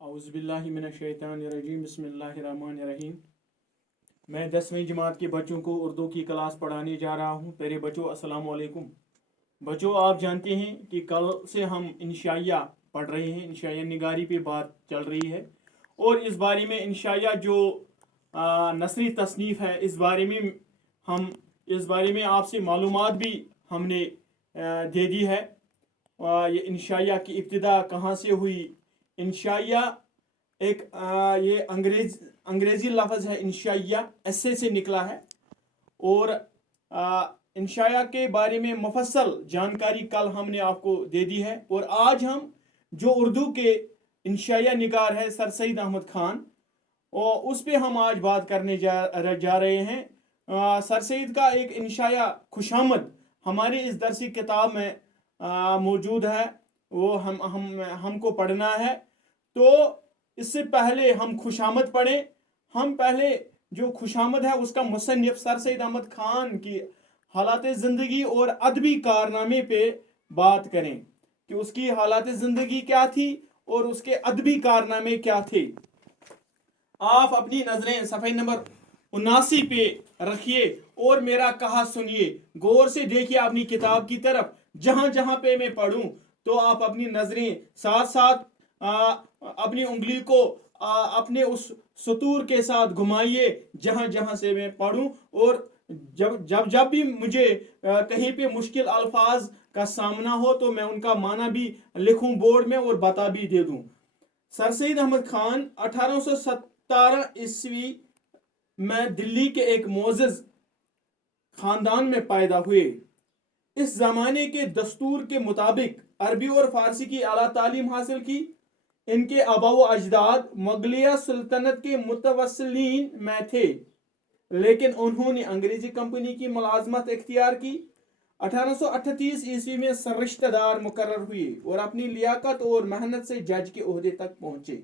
औज़ुबिल्लाहिमिनश्शैतानिर्रजीम बिस्मिल्लाहिर्रहमानिर्रहीम। मैं 10वीं जमात के बच्चों को उर्दू की क्लास पढ़ाने जा रहा हूँ। प्यारे बच्चों, अस्सलाम वालेकुम। बच्चों, आप जानते हैं कि कल से हम इंशाइया पढ़ रहे हैं, इंशाइया निगारी पे बात चल रही है और इस बारे में इंशाइया जो नसरी तसनीफ़ है, इस बारे में आपसे मालूमात भी हमने दे दी है। ये इंशाइया की इब्तिदा कहाँ से हुई? इंशाइया एक ये अंग्रेजी लफ्ज़ है। इंशाइया ऐसे से निकला है और इंशाइया के बारे में मुफस्सल जानकारी कल हमने आपको दे दी है। और आज हम जो उर्दू के इंशाइया निगार है सर सईद अहमद खान, और उस पर हम आज बात करने जा रहे हैं। सर सईद का एक इंशाइया खुशामद हमारे इस दरसी किताब में मौजूद है, वो हमको पढ़ना है। तो इससे पहले हम खुशामद पढ़ें। हम पहले जो खुशामद है उसका मुसन्निफ सर सईद अहमद खान की हालात ज़िंदगी और अदबी कारनामे पे बात करें कि उसकी हालात ज़िंदगी क्या थी और उसके अदबी कारनामे क्या थे। आप अपनी नज़रें सफ़े नंबर 79 पे रखिए और मेरा कहा सुनिए, गौर से देखिए अपनी किताब की तरफ। जहाँ जहाँ पे मैं पढ़ूं तो आप अपनी नज़रें साथ साथ अपनी उंगली को अपने उस सतूर के साथ घुमाइए जहाँ जहाँ से मैं पढ़ूं, और जब भी मुझे कहीं पे मुश्किल अल्फाज का सामना हो तो मैं उनका माना भी लिखूं बोर्ड में और बता भी दे दूं। सर सईद अहमद खान 1817 ईस्वी में दिल्ली के एक मोअज़्ज़ज़ खानदान में पैदा हुए। इस जमाने के दस्तूर के मुताबिक अरबी और फारसी की आला तालीम हासिल की। इनके आबा व अजदाद मुगलिया सुल्तनत के मुतवस्सिलीन में थे, लेकिन उन्होंने अंग्रेजी कंपनी की मुलाजमत इख्तियार की। 1838 ईस्वी में सररिश्तेदार मुकर्रर हुए और अपनी लियाकत और मेहनत से जज के ओहदे तक पहुंचे।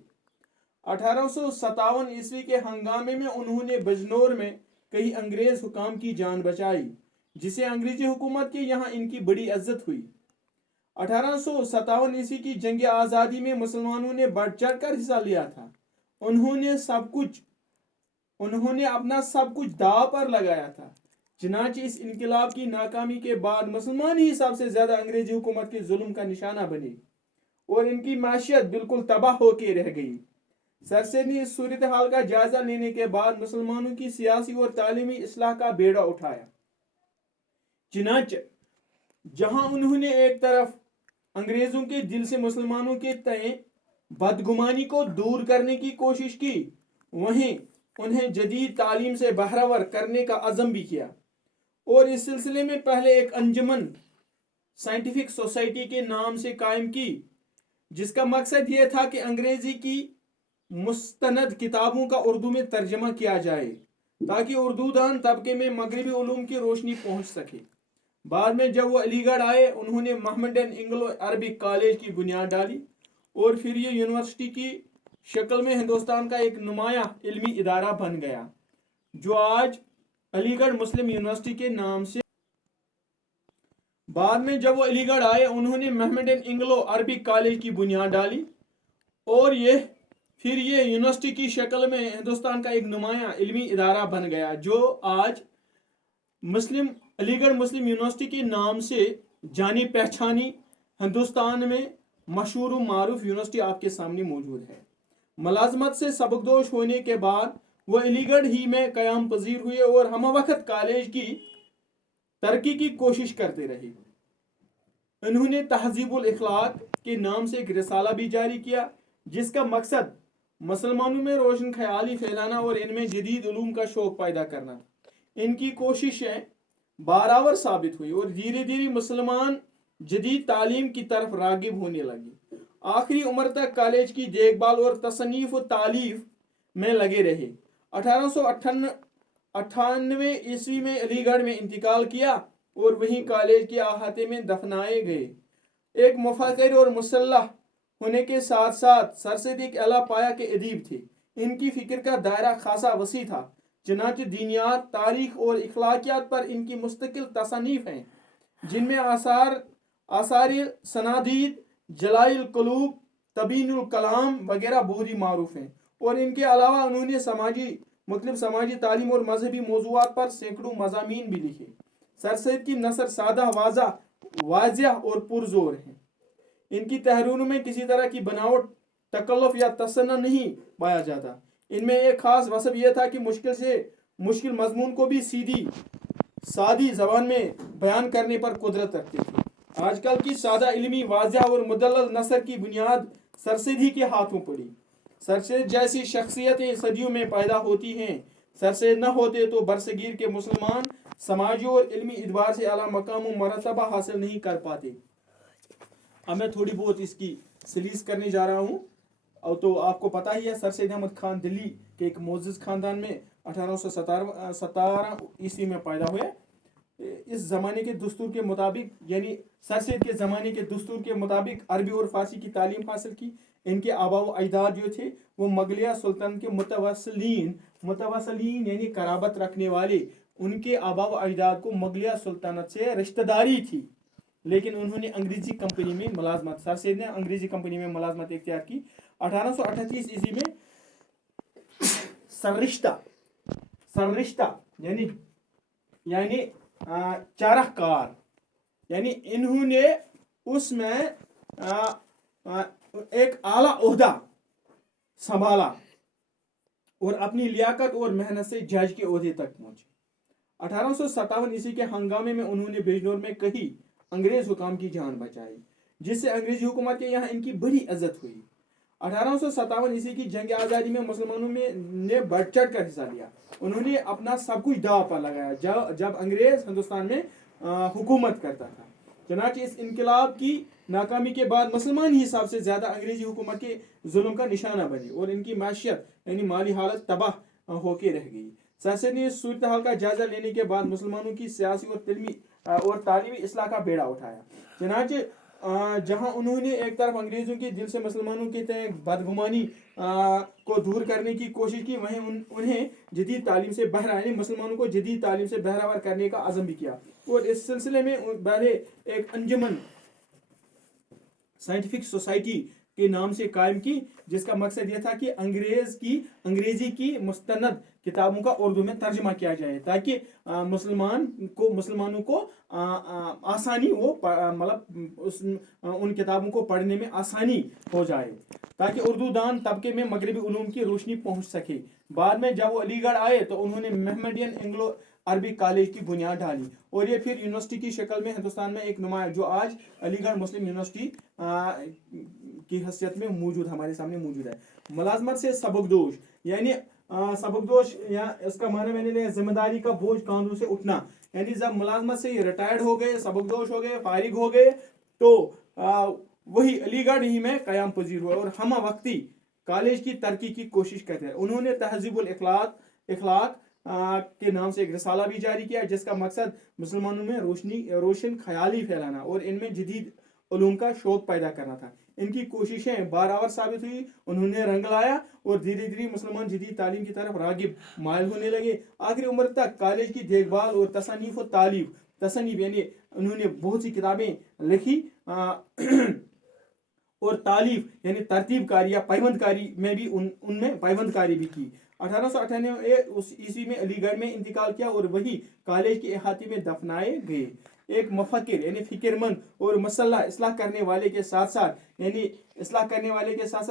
1857 ईस्वी के हंगामे में उन्होंने बिजनौर में कई अंग्रेज हुकाम की जान बचाई, जिसे अंग्रेजी हुकूमत के यहाँ इनकी बड़ी इज्जत हुई। 1857 ईस्वी की जंग आज़ादी में मुसलमानों ने बढ़ चढ़ कर हिस्सा लिया था। उन्होंने अपना सब कुछ दांव पर लगाया था। चुनांचे इस इनकलाब की नाकामी के बाद मुसलमान ही सबसे ज्यादा अंग्रेजी हुकूमत के जुल्म का निशाना बने और इनकी माशियत बिल्कुल तबाह होकर रह गई। सर सईद ने इस सूरत हाल का जायजा लेने के बाद मुसलमानों की सियासी और तालीमी इस्लाह का बेड़ा उठाया। चुनांचे जहां उन्होंने एक तरफ अंग्रेजों के दिल से मुसलमानों के तय बदगुमानी को दूर करने की कोशिश की, वहीं उन्हें जदीद तालीम से बहरावर करने का अज़म भी किया और इस सिलसिले में पहले एक अंजुमन साइंटिफिक सोसाइटी के नाम से कायम की, जिसका मकसद यह था कि अंग्रेजी की मुस्तनद किताबों का उर्दू में तर्जमा किया जाए ताकि उर्दू दान तबके में मगरबी उलूम की रोशनी पहुंच सके। बाद में जब वो अलीगढ़ आए, उन्होंने मोहम्मदन इंग्लो अरबिक कॉलेज की बुनियाद डाली और फिर ये यूनिवर्सिटी की शक्ल में हिंदुस्तान का एक नुमाया इल्मी इदारा बन गया, जो आज अलीगढ़ मुस्लिम यूनिवर्सिटी के नाम से। बाद में जब वो अलीगढ़ आए, उन्होंने मोहम्मदन इंग्लो अरबिक कॉलेज की बुनियाद डाली और फिर ये यूनिवर्सिटी की शक्ल में हिंदुस्तान का एक नुमाया इल्मी इदारा बन गया, जो आज अलीगढ़ मुस्लिम यूनिवर्सिटी के नाम से जानी पहचानी हिंदुस्तान में मशहूर मारूफ यूनिवर्सिटी आपके सामने मौजूद है। मुलाजमत से सबकदोश होने के बाद वह अलीगढ़ ही में क़याम पजीर हुए और हम वक्त कॉलेज की तरक्की की कोशिश करते रहे। उन्होंने तहजीबुल इखलाक के नाम से एक रिसाला भी जारी किया, जिसका मकसद मुसलमानों में रोशन ख्याली फैलाना और इनमें जदीद उलूम का शौक पैदा करना। इनकी कोशिशें बारावर साबित हुई और धीरे धीरे मुसलमान जदीद तालीम की तरफ रागिब होने लगे। आखिरी उम्र तक कॉलेज की देखभाल और तसनीफ व तालीफ में लगे रहे। 1898 ईस्वी में अलीगढ़ में इंतकाल किया और वहीं कॉलेज के अहाते में दफनाए गए। एक मुफक्किर और मुसल्लह होने के साथ साथ सर सईद एक अला पाया के अदीब थे। इनकी फिक्र का दायरा खासा वसी था। चुनांचे दीनियात, तारीख और इखलाकियात पर इनकी मुस्तकिल तसनीफ हैं, जिनमें आसार सनादीद, जलाइल कुलूब, तबीनुल कलाम वगैरह बहुत ही मारूफ हैं। और इनके अलावा उन्होंने समाजी तालीम और मजहबी मौजूआत पर सैकड़ों मज़ामीन भी लिखे। सर सैद की नसर सादा वाज़िया और पुरजोर है। इनकी तहरीरों में किसी तरह की बनावट, तकल्लुफ या तसन्ना नहीं पाया जाता। इनमें एक खास वसफ यह था कि मुश्किल से मुश्किल मजमून को भी सादी जबान में बयान करने पर कुदरत रखते थे। आजकल की सादा इल्मी वाज़िया और मुदल्लल नसर की बुनियाद सरसैद ही के हाथों पड़ी। सरसैद जैसी शख्सियतें सदियों में पैदा होती हैं। सरसैद न होते तो बरसगीर के मुसलमान समाजी और इल्मी एतबार से आला मकाम व मरतबा हासिल नहीं कर पाते। अब मैं थोड़ी बहुत इसकी सलीस करने जा रहा हूँ। तो आपको पता ही है, सर सैयद अहमद खान दिल्ली के एक मोअज़्ज़ज़ खानदान में 1817 ईस्वी में पैदा हुए। इस ज़माने के दस्तूर के मुताबिक, यानी सर सैयद के ज़माने के दस्तूर के मुताबिक अरबी और फ़ारसी की तालीम हासिल की। इनके आबा व अजदाद जो थे वो मुगलिया सुल्तान के मुतवस्सिलीन यानी कराबत रखने वाले, उनके आबा व अजदाद को मुगलिया सुल्तानत से रिश्तेदारी थी। लेकिन उन्होंने अंग्रेजी कंपनी में मुलाजमत, सर सैयद ने अंग्रेजी कंपनी में मुलाजमत इख्तियार की। 1838 ईस्वी में सररिश्ता यानी चारहकार, यानी इन्होंने उसमें एक आला ओहदा संभाला और अपनी लियाकत और मेहनत से जज के ओहदे तक पहुंचे। 1857 ईस्वी के हंगामे में उन्होंने बिजनौर में कई अंग्रेज हुकाम की जान बचाई, जिससे अंग्रेजी हुकूमत के यहाँ इनकी बड़ी इज्जत हुई। 1857 ईस्वी की जंग आज़ादी में मुसलमानों ने बढ़ चढ़ कर हिस्सा लिया। उन्होंने अपना सब कुछ दांव पर लगाया जब अंग्रेज हिंदुस्तान में हुकूमत करता था। चनाचे इस इनकलाब की नाकामी के बाद मुसलमान ही सबसे ज़्यादा अंग्रेजी हुकूमत के जुल्म का निशाना बने और इनकी माशियत यानी माली हालत तबाह होकर रह गई। सर सैयद ने इस सूरत हाल का जायजा लेने के बाद मुसलमानों की सियासी और तालीमी इस्लाह का बेड़ा उठाया। चनाचे जहां उन्होंने एक तरफ अंग्रेजों के दिल से मुसलमानों के तय बदगुमानी को दूर करने की कोशिश की, वहीं उन्हें जदीद तालीम से यानी मुसलमानों को जदीद तालीम से बहरावर करने का अज़म भी किया। और इस सिलसिले में पहले एक अंजुमन साइंटिफिक सोसाइटी के नाम से कायम की, जिसका मकसद यह था कि अंग्रेजी की मुस्तनद किताबों का उर्दू में तर्जुमा किया जाए, ताकि मुसलमानों को आसानी हो, मतलब उन किताबों को पढ़ने में आसानी हो जाए, ताकि उर्दू दान तबके में मगरबी उलूम की रोशनी पहुंच सके। बाद में जब वो अलीगढ़ आए तो उन्होंने मोहम्मदियन एंग्लो अरबिक कॉलेज की बुनियाद डाली और ये फिर यूनिवर्सिटी की शक्ल में हिंदुस्तान में एक नुमाया, जो आज अलीगढ़ मुस्लिम यूनिवर्सिटी की हैसियत में मौजूद हमारे सामने मौजूद है। मुलाजमत से सबकदोश, यानी सबकदोश या इसका माना मैंने लिया जिम्मेदारी का बोझ कांधों से उठना, यानी जब मुलाजमत से रिटायर्ड हो गए, सबकदोश हो गए, फारिग हो गए, तो वही अलीगढ़ ही में कयाम पजीर हुआ और हम वक्ती कॉलेज की तरक्की की कोशिश करते हैं। उन्होंने तहजीबुल इखलाक के नाम से एक रिसाला भी जारी किया, जिसका मकसद मुसलमानों में रोशन ख्याली फैलाना और इनमें जदीद उलूम का शौक पैदा करना था। इनकी कोशिशें बारावर साबित हुई, उन्होंने रंग लाया और धीरे धीरे मुसलमान जदीद तालीम की तरफ रागिब मायल होने लगे। आखिरी उम्र तक कॉलेज की देखभाल और तसनीफ यानी उन्होंने बहुत सी किताबें लिखी और तालीफ यानी तरतीबकारी या पैबंदकारी में भी उनमें पैबंदकारी भी की। 1898 ईस्वी में अलीगढ़ में इंतकाल किया और वही कॉलेज के अहाते में दफनाए गए। एक मुफक्किर यानी फिक्रमंद और मसल्ला इस्लाह करने वाले के साथ साथ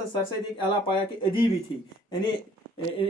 सर सैयद एक आला पाया के अदीब भी थी, यानी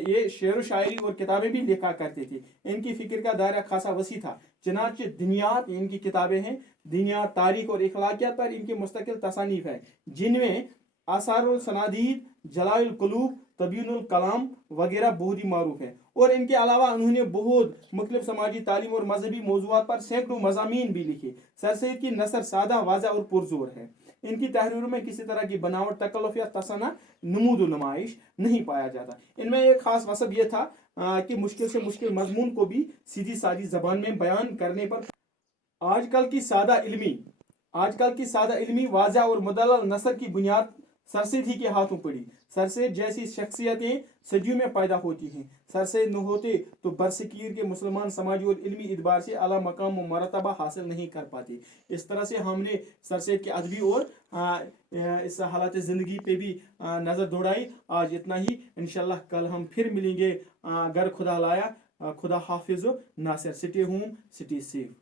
ये शेर व शायरी और किताबें भी लिखा करते थे। इनकी फिक्र का दायरा खासा वसी था। चनाचे दिनियात इनकी किताबें हैं, दिनियात, तारीख और इखलाकियात पर इनकी मुस्तकिल तसानीफ है, जिनमें आसारुल सनादीद, जलाउल कुलूब, तबीनुल कलाम वगैरह बहुत ही मारूफ है। और इनके अलावा उन्होंने बहुत मुख्तलिफ समाजी तालीम और मजहबी मौजूआत पर सैकड़ों मज़ामीन भी लिखे। सर सैयद की नसर सादा, वाज़ा और पुरजोर है। इनकी तहरीरों में किसी तरह की बनावट, तकल्लुफ या तसन्ना नमूद नुमाइश नहीं पाया जाता। इनमें एक खास वसफ यह था कि मुश्किल से मुश्किल मजमून को भी सीधी सादी जबान में बयान करने पर आजकल की सादा इल्मी वाज़ा और मुदल्लल नसर की बुनियाद सरसैद ही के हाथों पड़ी। सरसैद जैसी शख्सियतें सदियों में पैदा होती हैं। सरसैद न होते तो बरसकीर के मुसलमान समाजी और इल्मी एतबार से आला मकाम व मरतबा हासिल नहीं कर पाते। इस तरह से हमने सरसैद के अदबी और इस हालात ज़िंदगी पे भी नज़र दौड़ाई। आज इतना ही, इंशाल्लाह कल हम फिर मिलेंगे। अगर खुदा लाया। खुदा हाफिज़ Nasir. Stay home, stay safe.